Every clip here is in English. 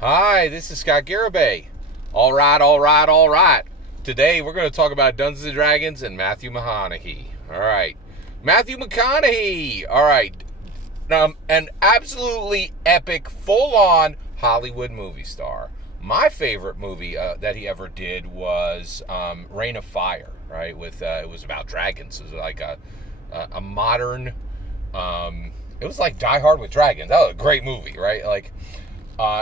Hi, this is Scott Garibay. All right, all right, all right. Today we're going to talk about Dungeons and Dragons and Matthew McConaughey. All right, Matthew McConaughey. All right, an absolutely epic, full-on Hollywood movie star. My favorite movie that he ever did was Reign of Fire. Right, with it was about dragons. It was like a modern. It was like Die Hard with dragons. That was a great movie, right? Like.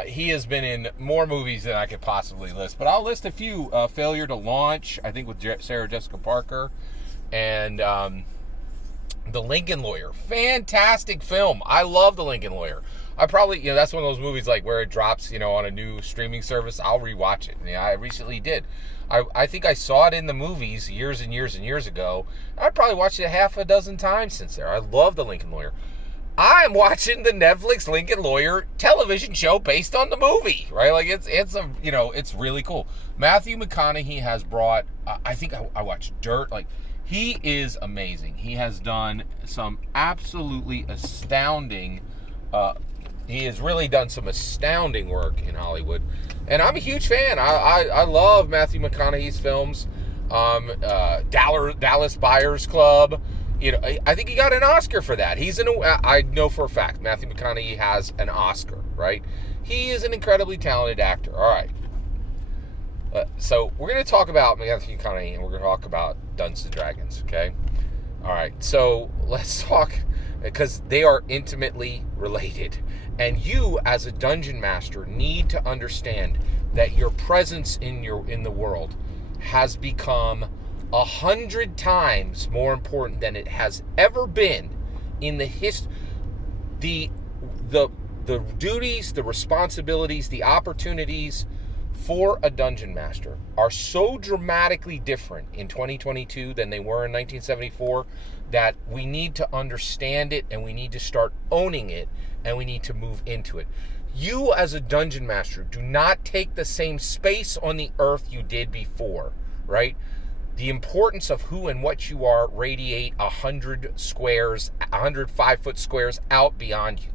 He has been in more movies than I could possibly list, but I'll list a few. Failure to Launch, I think, with Sarah Jessica Parker, and The Lincoln Lawyer. Fantastic film. I love The Lincoln Lawyer. I probably, that's one of those movies like where it drops, on a new streaming service. I'll rewatch it. I recently did. I think I saw it in the movies years and years and years ago. I probably watched it half a dozen times since there. I love The Lincoln Lawyer. I'm watching the Netflix Lincoln Lawyer television show based on the movie, right? Like it's really cool. Matthew McConaughey has brought. I think I watched Dirt. Like he is amazing. He has done some absolutely astounding. He has really done some astounding work in Hollywood, and I'm a huge fan. I love Matthew McConaughey's films. Dallas Buyers Club. I think he got an Oscar for that. I know for a fact Matthew McConaughey has an Oscar, right? He is an incredibly talented actor. All right. So we're going to talk about Matthew McConaughey, and we're going to talk about Dungeons and Dragons, okay? All right. So let's talk, because they are intimately related. And you, as a dungeon master, need to understand that your presence in the world has become 100 times more important than it has ever been in the history. The duties, the responsibilities, the opportunities for a dungeon master are so dramatically different in 2022 than they were in 1974 that we need to understand it, and we need to start owning it, and we need to move into it. You, as a dungeon master, do not take the same space on the earth you did before, right? The importance of who and what you are radiate 100 5-foot squares out beyond you.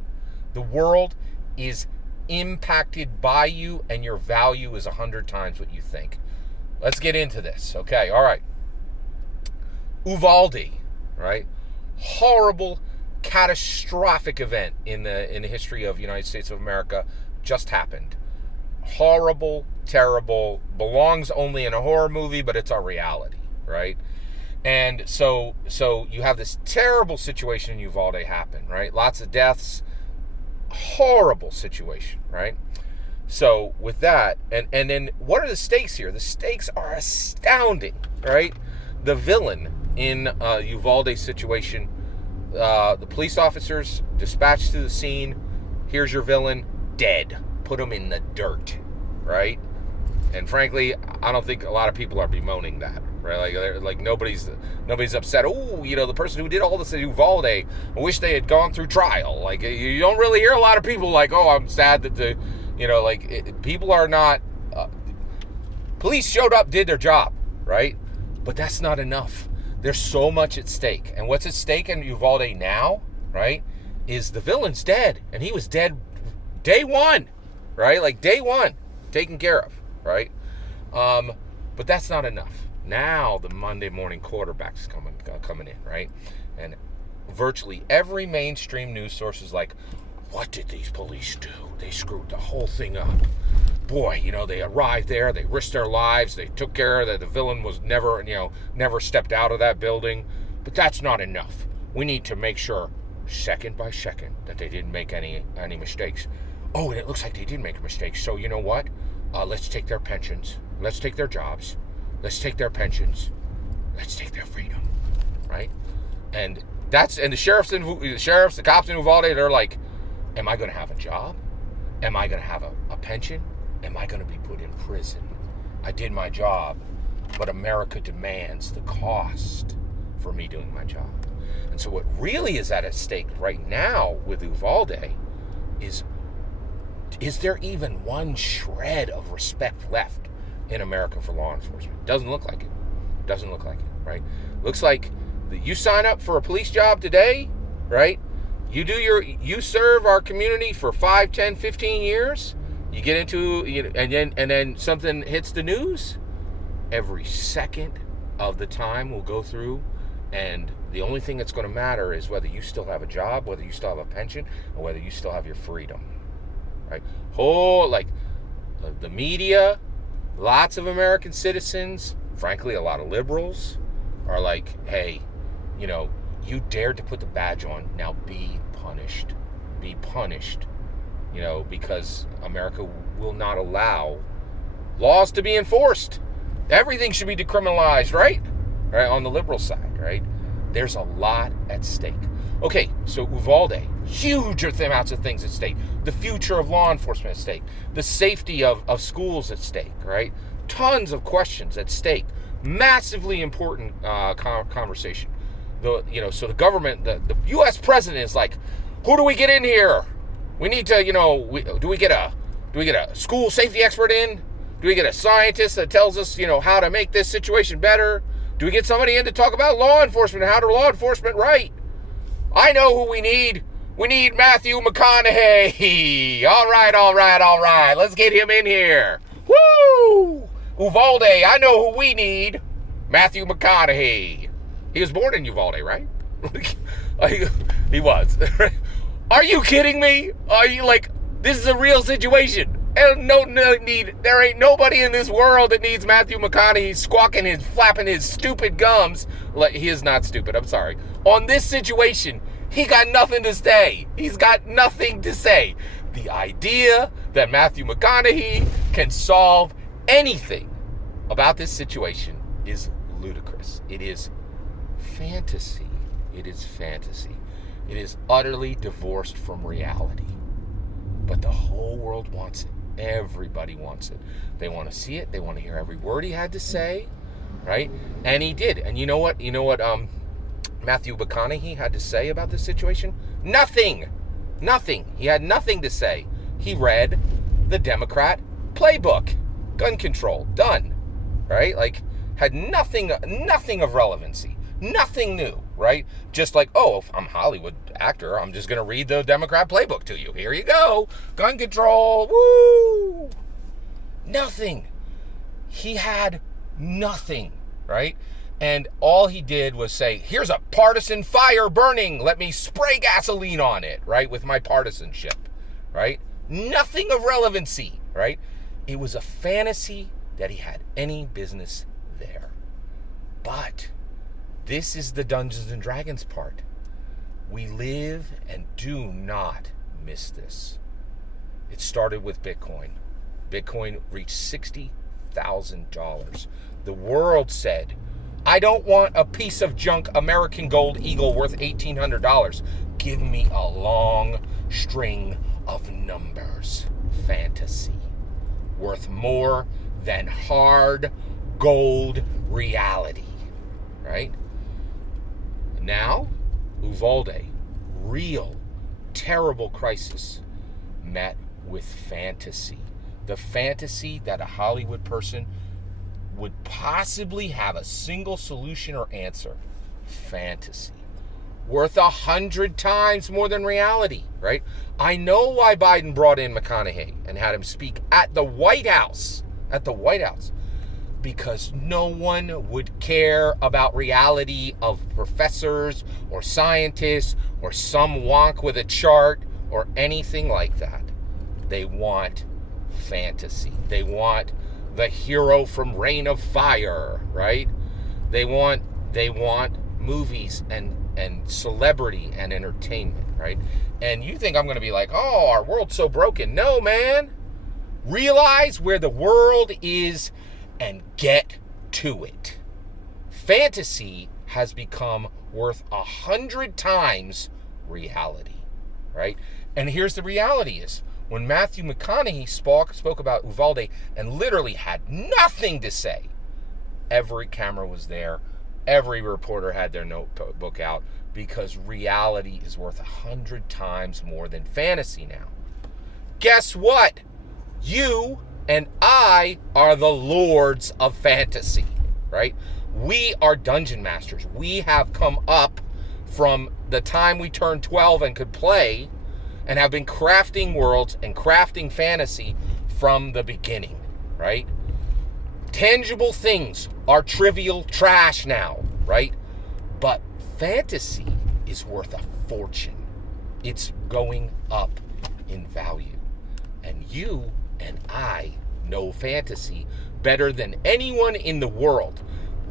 The world is impacted by you, and your value is 100 times what you think. Let's get into this. Okay, all right. Uvalde, right? Horrible, catastrophic event in the history of the United States of America just happened. Horrible, terrible, belongs only in a horror movie, but it's our reality, right? And so you have this terrible situation in Uvalde happen, right? Lots of deaths, horrible situation, right? So with that, and then what are the stakes here? The stakes are astounding, right? The villain in Uvalde's situation, the police officers dispatched to the scene. Here's your villain, dead. Put him in the dirt, right? And frankly, I don't think a lot of people are bemoaning that, right? Like nobody's upset. Oh, the person who did all this in Uvalde, I wish they had gone through trial. Like you don't really hear a lot of people like, oh, I'm sad that people are not. Police showed up, did their job, right? But that's not enough. There's so much at stake, and what's at stake in Uvalde now, right, is the villain's dead, and he was dead day one. Right? Like day one, taken care of, right? But that's not enough. Now the Monday morning quarterback's coming in, right? And virtually every mainstream news source is like, what did these police do? They screwed the whole thing up. Boy, they arrived there, they risked their lives, they took care of that. The villain was never stepped out of that building. But that's not enough. We need to make sure, second by second, that they didn't make any mistakes. Oh, and it looks like they did make a mistake. So you know what? Let's take their pensions. Let's take their jobs. Let's take their pensions. Let's take their freedom, right? And the sheriffs, the cops in Uvalde, they're like, am I going to have a job? Am I going to have a pension? Am I going to be put in prison? I did my job, but America demands the cost for me doing my job. And so what really is at stake right now with Uvalde is there even one shred of respect left in America for law enforcement? Doesn't look like it, right? Looks like you sign up for a police job today, right? You serve our community for 5, 10, 15 years. You get into, and then something hits the news. Every second of the time will go through, and the only thing that's going to matter is whether you still have a job, whether you still have a pension, or whether you still have your freedom, right? Like the media, lots of American citizens, frankly, a lot of liberals are like, hey, you dared to put the badge on, now be punished. Be punished, because America will not allow laws to be enforced. Everything should be decriminalized, right? Right, on the liberal side, right? There's a lot at stake. Okay, so Uvalde, huge amounts of things at stake. The future of law enforcement at stake. The safety of schools at stake, right? Tons of questions at stake. Massively important conversation. So the government, the U.S. president is like, who do we get in here? We need to, do we get a school safety expert in? Do we get a scientist that tells us, how to make this situation better? Do we get somebody in to talk about law enforcement and how to law enforcement right? I know who we need. We need Matthew McConaughey. All right. Let's get him in here. Woo! Uvalde, I know who we need. Matthew McConaughey. He was born in Uvalde, right? He was. Are you kidding me? Are you this is a real situation? And no need. There ain't nobody in this world that needs Matthew McConaughey flapping his stupid gums. He is not stupid. I'm sorry. On this situation, he got nothing to say. He's got nothing to say. The idea that Matthew McConaughey can solve anything about this situation is ludicrous. It is fantasy. It is fantasy. It is utterly divorced from reality. But the whole world wants it. Everybody wants it. They want to see it. They want to hear every word he had to say, right? And he did. And you know what? Matthew McConaughey had to say about this situation? Nothing. He had nothing to say. He read the Democrat playbook. Gun control. Done. Right? Had nothing of relevancy. Nothing new, right? Just if I'm a Hollywood actor, I'm just going to read the Democrat playbook to you. Here you go. Gun control. Woo! Nothing. He had nothing, right? And all he did was say, here's a partisan fire burning. Let me spray gasoline on it, right? With my partisanship, right? Nothing of relevancy, right? It was a fantasy that he had any business there. But this is the Dungeons and Dragons part. We live and do not miss this. It started with Bitcoin. Bitcoin reached $60,000. The world said, I don't want a piece of junk American gold eagle worth $1,800. Give me a long string of numbers. Fantasy. Worth more than hard gold reality. Right? Now, Uvalde, real, terrible crisis, met with fantasy. The fantasy that a Hollywood person would possibly have a single solution or answer. Fantasy. Worth 100 times more than reality, right? I know why Biden brought in McConaughey and had him speak at the White House. Because no one would care about reality of professors or scientists or some wonk with a chart or anything like that. They want fantasy. They want the hero from Reign of Fire, right? They want movies and celebrity and entertainment, right? And you think I'm going to be like, oh, our world's so broken. No, man. Realize where the world is and get to it. Fantasy has become worth 100 times reality, right? And here's the reality is, when Matthew McConaughey spoke about Uvalde and literally had nothing to say, every camera was there, every reporter had their notebook out, because reality is worth 100 times more than fantasy now. Guess what? You and I are the lords of fantasy, right? We are dungeon masters. We have come up from the time we turned 12 and could play and have been crafting worlds and crafting fantasy from the beginning, right? Tangible things are trivial trash now, right? But fantasy is worth a fortune. It's going up in value. And you and I know fantasy better than anyone in the world.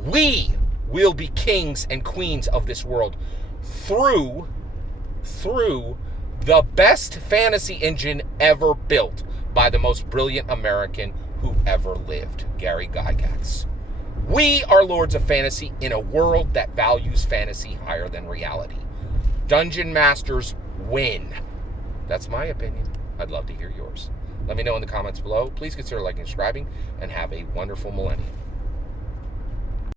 We will be kings and queens of this world through the best fantasy engine ever built by the most brilliant American who ever lived, Gary Gygax. We are lords of fantasy in a world that values fantasy higher than reality. Dungeon Masters win. That's my opinion. I'd love to hear yours. Let me know in the comments below. Please consider liking and subscribing, and have a wonderful millennium.